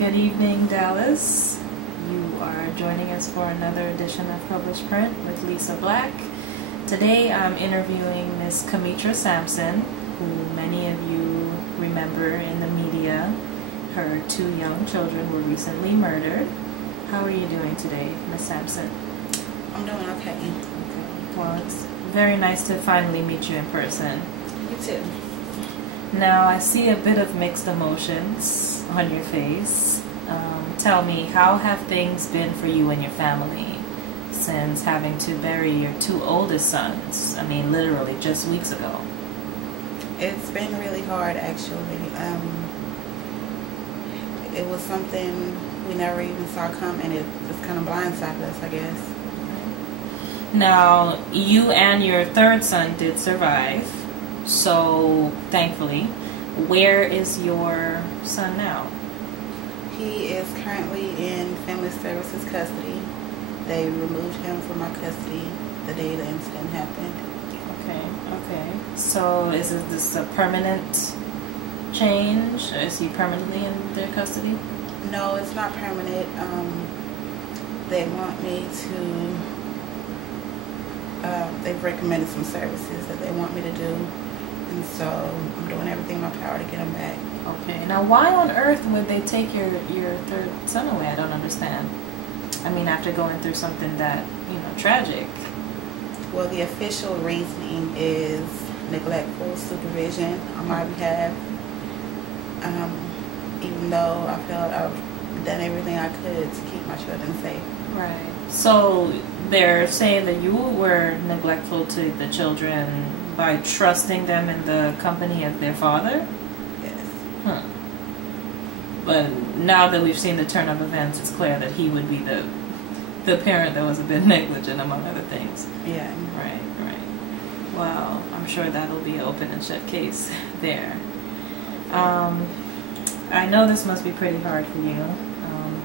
Good evening, Dallas. You are joining us for another edition of Published Print with Lisa Black. Today I'm interviewing Miss Kametra Sampson, who many of you remember in the media. Her two young children were recently murdered. How are you doing today, Miss Sampson? I'm doing okay. Well, it's very nice to finally meet you in person. You too. Now, I see a bit of mixed emotions on your face. Tell me, how have things been for you and your family since having to bury your two oldest sons? I mean, literally just weeks ago. It's been really hard, actually. It was something we never even saw coming. It just kind of blindsided us, I guess. Now, you and your third son did survive, so thankfully. Where is your son now? He is currently in Family Services custody. They removed him from my custody the day the incident happened. Okay. So is this a permanent change? Is he permanently in their custody? No, it's not permanent. They want me to... they've recommended some services that they want me to do. And so I'm doing everything in my power to get him back. Okay. Now, why on earth would they take your third son away? I don't understand. I mean, after going through something that, tragic. Well, the official reasoning is neglectful supervision on my behalf. Even though I felt I've done everything I could to keep my children safe. Right. So they're saying that you were neglectful to the children by trusting them in the company of their father? Yes. Huh. But now that we've seen the turn of events, it's clear that he would be the parent that was a bit negligent, among other things. Yeah. Right. Well, I'm sure that'll be an open and shut case there. I know this must be pretty hard for you,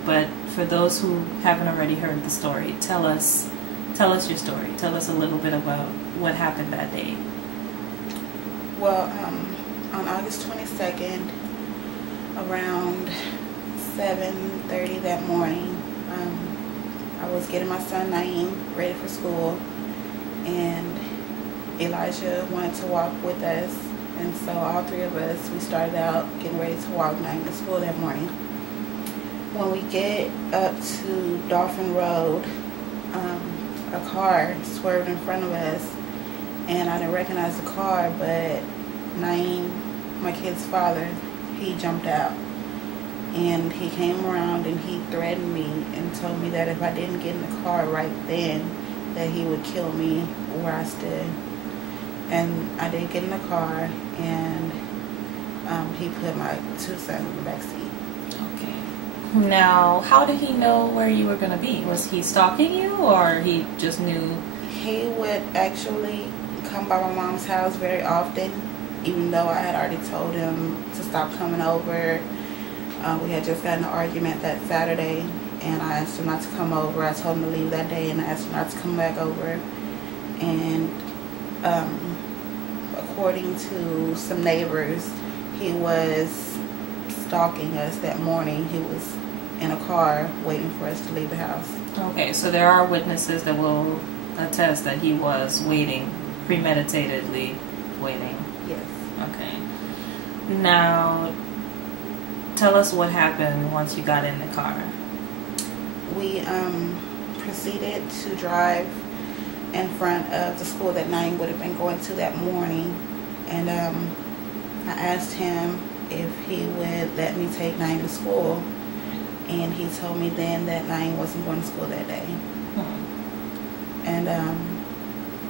but for those who haven't already heard the story, tell us your story. Tell us a little bit about what happened that day. Well, on August 22nd, around 7:30 that morning, I was getting my son Naeem ready for school, and Elijah wanted to walk with us, and so all three of us, we started out getting ready to walk Naeem to school that morning. When we get up to Dolphin Road, a car swerved in front of us, and I didn't recognize the car, but Naeem, my kid's father, he jumped out. And he came around and he threatened me and told me that if I didn't get in the car right then, that he would kill me where I stood. And I did get in the car, and he put my two sons in the back seat. Okay. Now, how did he know where you were going to be? Was he stalking you, or he just knew? He would actually come by my mom's house very often, even though I had already told him to stop coming over. We had just gotten an argument that Saturday, and I asked him not to come over. I told him to leave that day, and I asked him not to come back over. And according to some neighbors, he was stalking us that morning. He was in a car waiting for us to leave the house. Okay, so there are witnesses that will attest that he was waiting, premeditatedly waiting. Yes. Okay. Now, tell us what happened once you got in the car. We proceeded to drive in front of the school that Naeem would have been going to that morning, and I asked him if he would let me take Naeem to school, and he told me then that Naeem wasn't going to school that day. And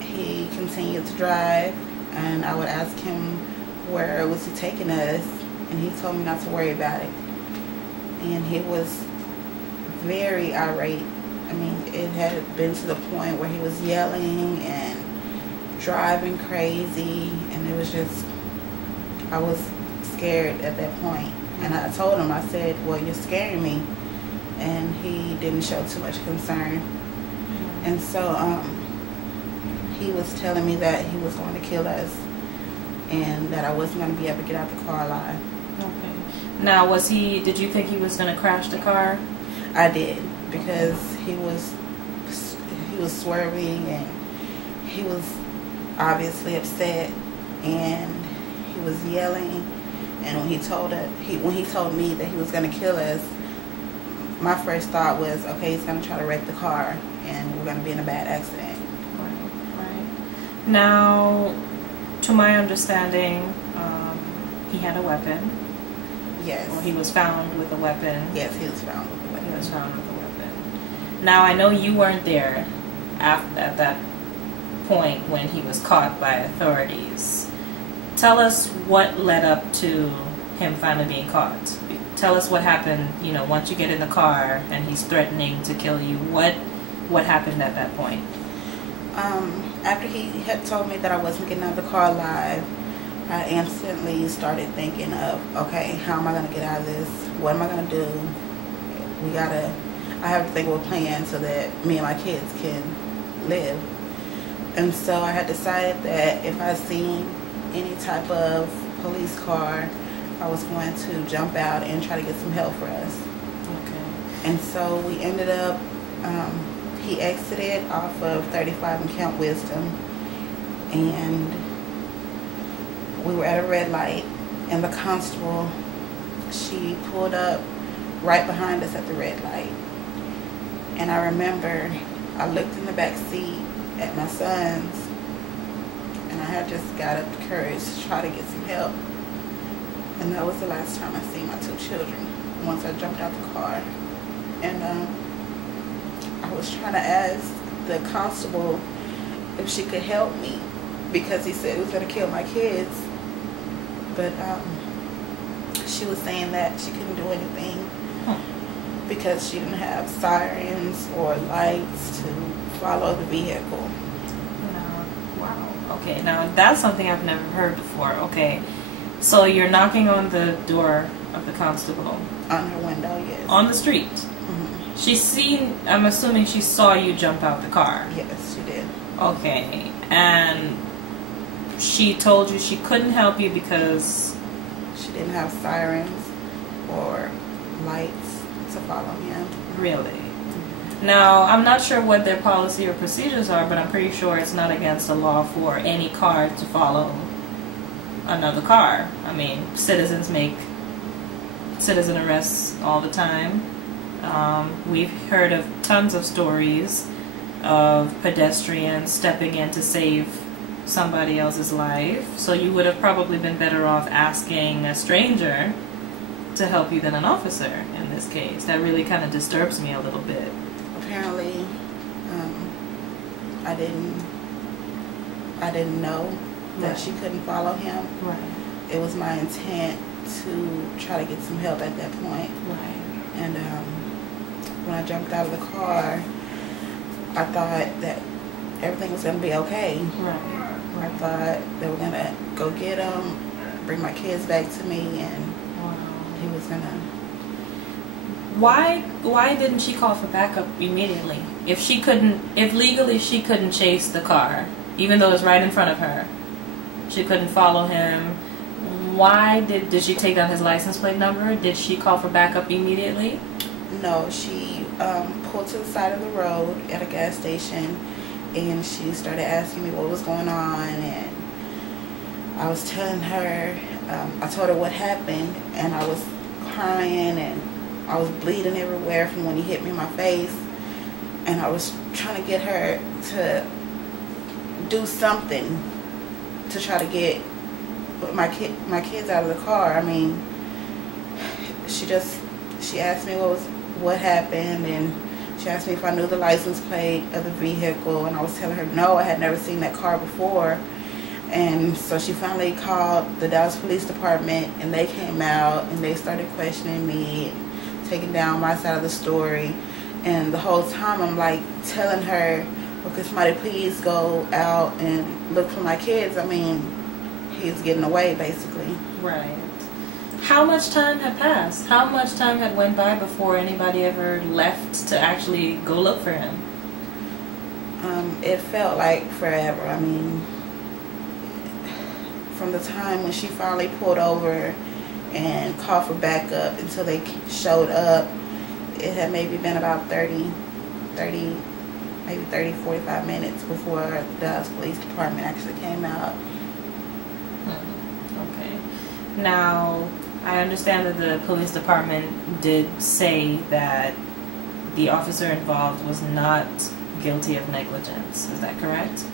he continued to drive, and I would ask him where was he taking us, and he told me not to worry about it. And he was very irate. I mean, it had been to the point where he was yelling and driving crazy, and it was just, I was scared at that point. And I told him, I said, well, you're scaring me. And he didn't show too much concern. And so he was telling me that he was going to kill us, and that I wasn't going to be able to get out the car alive. Okay. Now, did you think he was going to crash the car? I did, because he was swerving, and he was obviously upset, and he was yelling. And when he told me that he was going to kill us, my first thought was, okay, he's going to try to wreck the car, and we're going to be in a bad accident. Right. Now, to my understanding, he had a weapon. Yes. Or he was found with a weapon. Yes, he was found with a weapon. He was found with a weapon. Now, I know you weren't there at that point when he was caught by authorities. Tell us what led up to him finally being caught. Tell us what happened, once you get in the car and he's threatening to kill you. What happened at that point? After he had told me that I wasn't getting out of the car alive, I instantly started thinking of, okay, how am I going to get out of this? What am I going to do? I have to think of a plan so that me and my kids can live. And so I had decided that if I seen any type of police car, I was going to jump out and try to get some help for us. Okay. And so we ended up, he exited off of 35 and Camp Wisdom, and we were at a red light, and the constable, she pulled up right behind us at the red light. And I remember I looked in the back seat at my sons, and I had just got up the courage to try to get some help. And that was the last time I seen my two children, once I jumped out the car. And I was trying to ask the constable if she could help me, because he said he was going to kill my kids. But she was saying that she couldn't do anything because she didn't have sirens or lights to follow the vehicle. Wow. Okay, now that's something I've never heard before. Okay, so you're knocking on the door of the constable. On her window, yes. On the street. Mm-hmm. I'm assuming she saw you jump out the car. Yes, she did. Okay, and she told you she couldn't help you because she didn't have sirens or lights to follow him. Really? Now, I'm not sure what their policy or procedures are, but I'm pretty sure it's not against the law for any car to follow another car. I mean, citizens make citizen arrests all the time. We've heard of tons of stories of pedestrians stepping in to save somebody else's life. So you would have probably been better off asking a stranger to help you than an officer in this case. That really kind of disturbs me a little bit. Apparently, I didn't know that she couldn't follow him. Right. It was my intent to try to get some help at that point. Right. And when I jumped out of the car, I thought that everything was going to be okay. Right. I thought they were going to go get him, bring my kids back to me, and he was going to... Why didn't she call for backup immediately? If legally she couldn't chase the car, even though it was right in front of her, she couldn't follow him, why did she take down his license plate number? Did she call for backup immediately? No, she pulled to the side of the road at a gas station, and she started asking me what was going on, and I was telling her, I told her what happened, and I was crying, and I was bleeding everywhere from when he hit me in my face, and I was trying to get her to do something to try to get my kids out of the car. I mean, she asked me what happened, and she asked me if I knew the license plate of the vehicle, and I was telling her no, I had never seen that car before. And so she finally called the Dallas Police Department, and they came out and they started questioning me, taking down my side of the story. And the whole time I'm like telling her, well, could somebody please go out and look for my kids? I mean, he's getting away basically. Right. How much time had passed? How much time had went by before anybody ever left to actually go look for him? It felt like forever. I mean, from the time when she finally pulled over and called for backup until they showed up. It had maybe been about 45 minutes before the Dallas Police Department actually came out. Okay. Now, I understand that the police department did say that the officer involved was not guilty of negligence. Is that correct?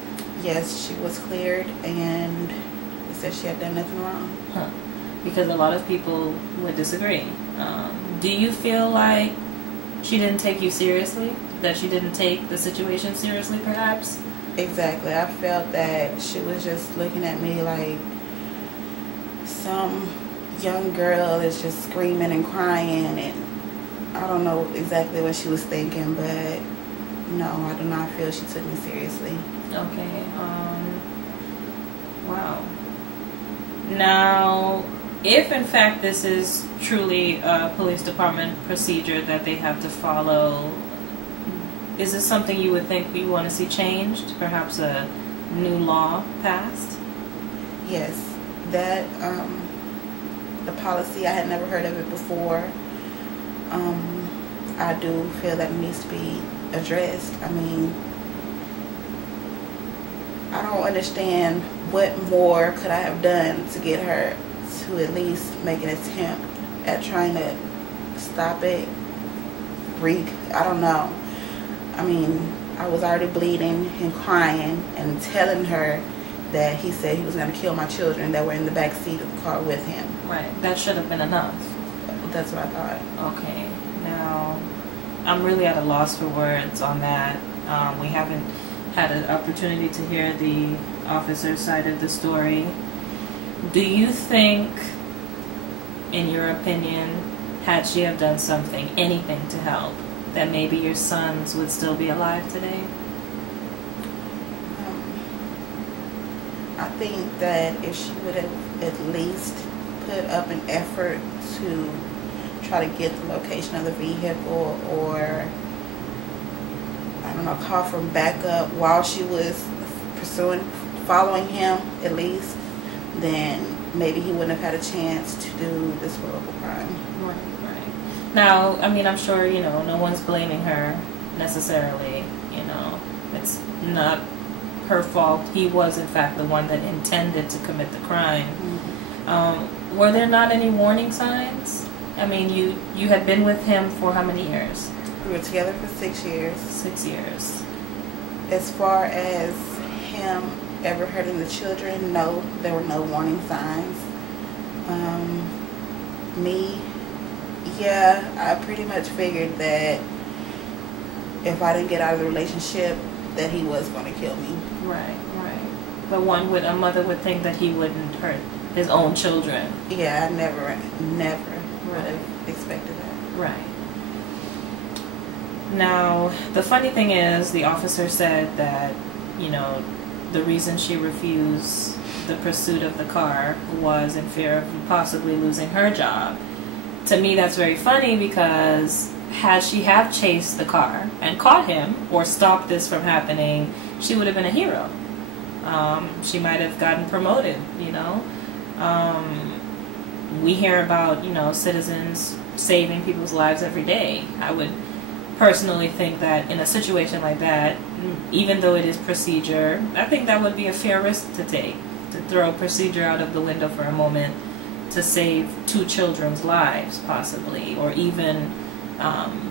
Yes, she was cleared, and they said she had done nothing wrong. Huh. Because a lot of people would disagree. Do you feel like she didn't take you seriously? That she didn't take the situation seriously, perhaps? Exactly. I felt that she was just looking at me like some young girl is just screaming and crying, and I don't know exactly what she was thinking, but no, I do not feel she took me seriously. Okay. Wow. Now, if in fact this is truly a police department procedure that they have to follow, is this something you would think we want to see changed? Perhaps a new law passed? Yes, that the policy, I had never heard of it before. I do feel that it needs to be addressed. I mean, I don't understand what more could I have done to get her to at least make an attempt at trying to stop it. I don't know. I mean, I was already bleeding and crying and telling her that he said he was going to kill my children that were in the back seat of the car with him. Right. That should have been enough. That's what I thought. Okay. Now, I'm really at a loss for words on that. We haven't had an opportunity to hear the officer's side of the story. Do you think, in your opinion, had she have done something, anything to help, that maybe your sons would still be alive today? I think that if she would have at least put up an effort to try to get the location of the vehicle, or I don't know, call for backup while she was following him at least, then maybe he wouldn't have had a chance to do this horrible crime. Right, right. Now, I mean, I'm sure, you know, no one's blaming her necessarily, you know. It's not her fault. He was, in fact, the one that intended to commit the crime. Mm-hmm. Were there not any warning signs? I mean, you had been with him for how many years? We were together for 6 years. 6 years. As far as him ever hurting the children, no, there were no warning signs. I pretty much figured that if I didn't get out of the relationship, that he was going to kill me. Right, right. But a mother would think that he wouldn't hurt his own children. Yeah, I never would have expected that. Right. Now, the funny thing is, the officer said that, you know, the reason she refused the pursuit of the car was in fear of possibly losing her job. To me, that's very funny, because had she have chased the car and caught him or stopped this from happening, she would have been a hero. She might have gotten promoted, you know. We hear about, you know, citizens saving people's lives every day. I would personally think that in a situation like that, even though it is procedure, I think that would be a fair risk to take, to throw procedure out of the window for a moment to save 2 children's lives, possibly, or even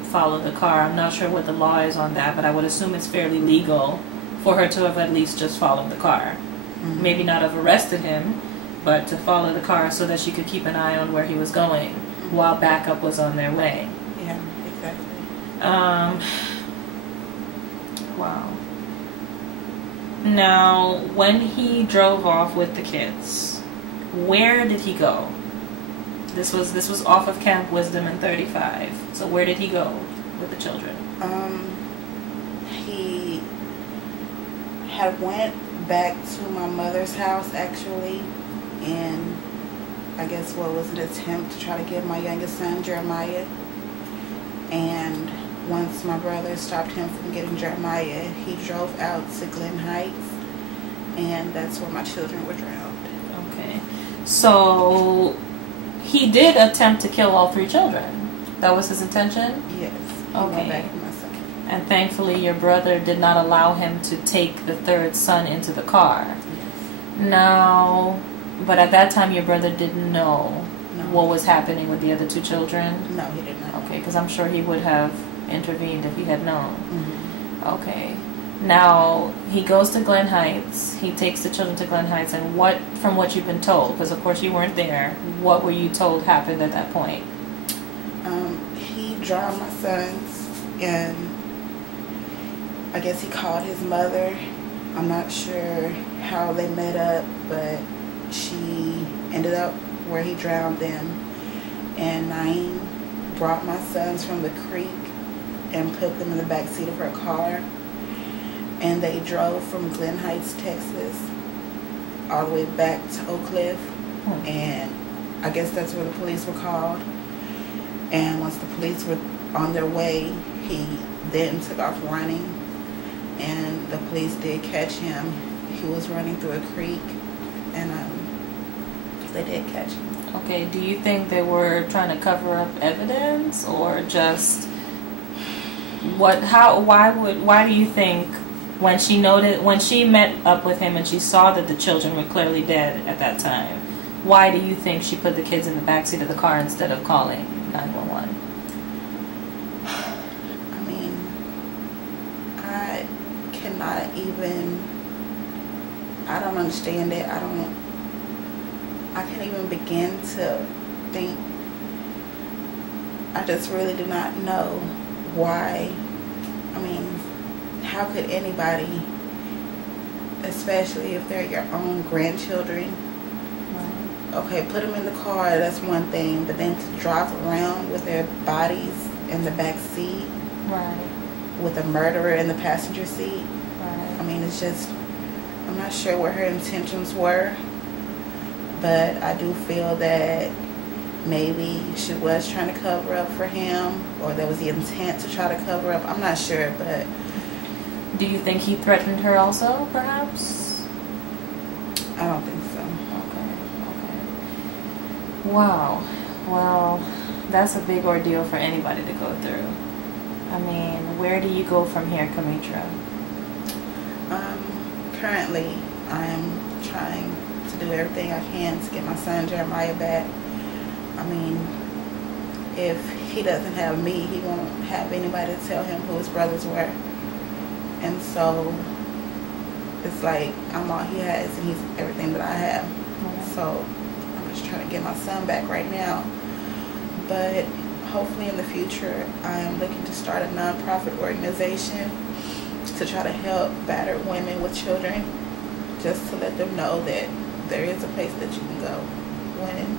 follow the car. I'm not sure what the law is on that, but I would assume it's fairly legal for her to have at least just followed the car. Mm-hmm. Maybe not have arrested him, but to follow the car so that she could keep an eye on where he was going while backup was on their way. Yeah, exactly. Wow. Now, when he drove off with the kids, where did he go? This was off of Camp Wisdom in 35. So where did he go with the children? He had went back to my mother's house, actually, and I guess what was an attempt to try to get my youngest son, Jeremiah. And once my brother stopped him from getting Jeremiah, he drove out to Glen Heights, and that's where my children were drowned. Okay. So he did attempt to kill all 3 children. That was his intention? Yes. Okay. Back for my son. And thankfully your brother did not allow him to take the 3rd son into the car. Yes. Now, but at that time your brother didn't know No. what was happening with the other 2 children? No, he did not. Okay, because I'm sure he would have intervened if he had known. Mm-hmm. Okay. Now, he goes to Glen Heights. He takes the children to Glen Heights. And what, from what you've been told, because of course you weren't there, what were you told happened at that point? He drowned my sons, and I guess he called his mother. I'm not sure how they met up, but she ended up where he drowned them. And Naeem brought my sons from the creek and put them in the back seat of her car. And they drove from Glen Heights, Texas, all the way back to Oak Cliff. And I guess that's where the police were called. And once the police were on their way, he then took off running. And the police did catch him. He was running through a creek, and they did catch him. Okay, do you think they were trying to cover up evidence, or just why do you think when she met up with him and she saw that the children were clearly dead at that time, why do you think she put the kids in the backseat of the car instead of calling 911? I mean, I cannot even, I don't understand it. I can't even begin to think. I just really do not know why. I mean, how could anybody, especially if they're your own grandchildren, okay, put them in the car, that's one thing, but then to drive around with their bodies in the back seat, right, with a murderer in the passenger seat, right. I mean, it's just, I'm not sure what her intentions were, but I do feel that maybe she was trying to cover up for him, or there was the intent to try to cover up. I'm not sure, but... Do you think he threatened her also, perhaps? I don't think so. Okay. Wow. Well, that's a big ordeal for anybody to go through. I mean, where do you go from here, Kametra? Currently, I'm trying to do everything I can to get my son Jeremiah back. I mean, if he doesn't have me, he won't have anybody to tell him who his brothers were. And so it's like I'm all he has and he's everything that I have. So I'm just trying to get my son back right now. But hopefully in the future I am looking to start a non-profit organization to try to help battered women with children, just to let them know that there is a place that you can go when you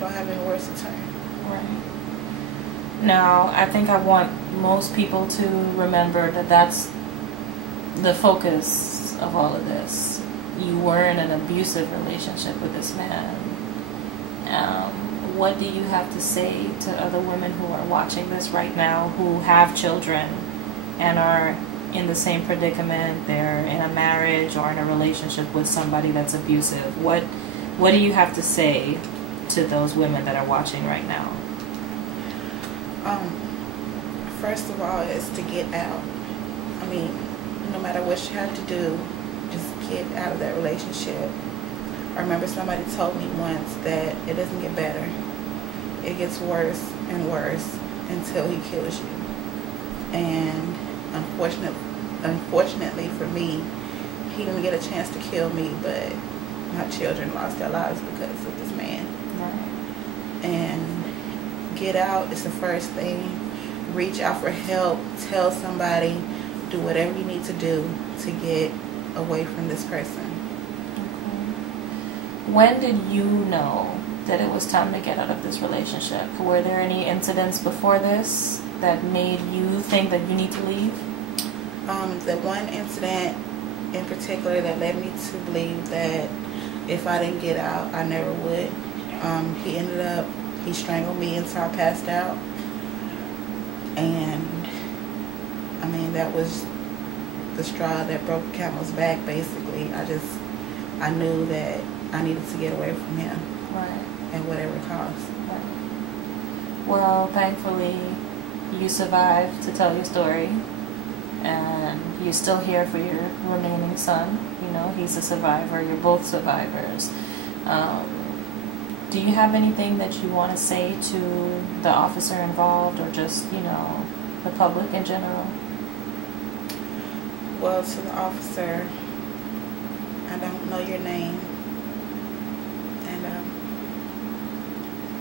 don't have anywhere to turn. Right. Now, I think I want most people to remember that that's the focus of all of this. You were in an abusive relationship with this man. What do you have to say to other women who are watching this right now, who have children and are in the same predicament? They're in a marriage or in a relationship with somebody that's abusive. What do you have to say to those women that are watching right now? First of all, is to get out. I mean, no matter what you have to do, just get out of that relationship. I remember somebody told me once that it doesn't get better. It gets worse and worse until he kills you. And unfortunately for me, he didn't get a chance to kill me, but my children lost their lives because of this man. Right. And get out is the first thing. Reach out for help. Tell somebody. Do whatever you need to do to get away from this person. Okay. When did you know that it was time to get out of this relationship? Were there any incidents before this that made you think that you need to leave? The one incident in particular that led me to believe that if I didn't get out, I never would. He strangled me until I passed out. And I mean, that was the straw that broke the camel's back, basically. I knew that I needed to get away from him. Right. at whatever cost. Well, thankfully, you survived to tell your story, and you're still here for your remaining son. You know, he's a survivor. You're both survivors. Do you have anything that you want to say to the officer involved, or just, you know, the public in general? Well, to the officer, I don't know your name, and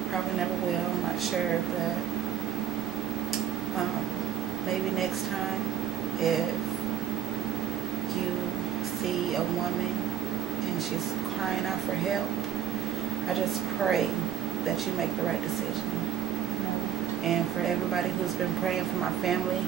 probably never will. I'm not sure, but maybe next time, if you see a woman and she's crying out for help, I just pray that you make the right decision. And for everybody who's been praying for my family,